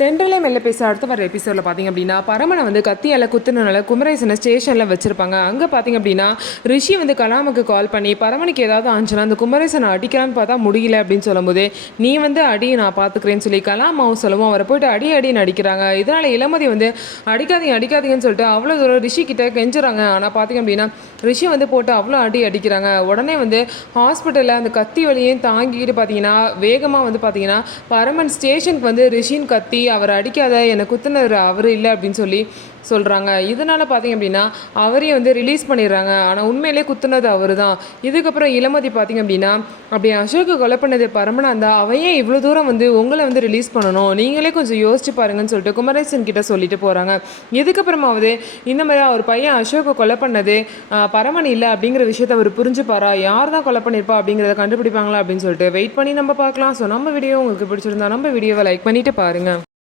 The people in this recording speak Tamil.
தென்றலே மெல்ல பேச அடுத்த வர எபிசோடில் பார்த்திங்க அப்படின்னா பரமனை வந்து கத்தியால் குத்துனால குமரேசனை ஸ்டேஷனில் வச்சுருப்பாங்க. அங்கே பார்த்திங்க அப்படின்னா ரிஷி வந்து கலாமுக்கு கால் பண்ணி பரமனுக்கு ஏதாவது ஆச்சுன்னா அந்த குமரேசனை அடிக்கலான்னு பார்த்தா முடியல அப்படின்னு சொல்லும்போது நீ வந்து அடி நான் பார்த்துக்கிறேன்னு சொல்லி கலாமாவும் சொல்லவும் அவரை போய்ட்டு அடின்னு அடிக்கிறாங்க. இதனால் இளமதி வந்து அடிக்காதீங்கன்னு சொல்லிட்டு அவ்வளோ தூரம் ரிஷி கிட்ட கெஞ்சுறாங்க. ஆனால் பார்த்திங்க அப்படின்னா ரிஷி வந்து போட்டு அவ்வளோ அடிக்கிறாங்க. உடனே வந்து ஹாஸ்பிட்டலில் அந்த கத்தி வலியையும் தாங்கிக்கிட்டு பார்த்தீங்கன்னா வேகமாக வந்து பார்த்தீங்கன்னா பரமன் ஸ்டேஷனுக்கு வந்து ரிஷின்னு கத்தி அவர் அடிக்காத என்னை குத்துனர் அவர் இல்லை அப்படின்னு சொல்கிறாங்க. இதனால் பார்த்திங்க அப்படின்னா அவரையும் வந்து ரிலீஸ் பண்ணிடுறாங்க. ஆனால் உண்மையிலே குத்துனது அவர் தான். இதுக்கப்புறம் இளமதி பார்த்திங்க அப்படின்னா அப்படி அசோக்கு கொலை பண்ணது பரமனா இருந்தால் அவையே இவ்வளோ தூரம் வந்து உங்களை வந்து ரிலீஸ் பண்ணணும், நீங்களே கொஞ்சம் யோசிச்சு பாருங்கன்னு சொல்லிட்டு குமரேசன் கிட்ட சொல்லிட்டு போகிறாங்க. இதுக்கப்புறமாவது இந்த மாதிரி அவர் பையன் அசோக்கை கொலை பண்ணது பரமன் இல்லை அப்படிங்கிற விஷயத்த அவர் புரிஞ்சுப்பாரா, யார் தான் கொலை பண்ணியிருப்பா அப்படிங்கிறத கண்டுபிடிப்பாங்களா அப்படின்னு சொல்லிட்டு வெயிட் பண்ணி நம்ம பார்க்கலாம். ஸோ நம்ம வீடியோ உங்களுக்கு பிடிச்சிருந்தா நம்ம வீடியோவை லைக் பண்ணிவிட்டு பாருங்கள்.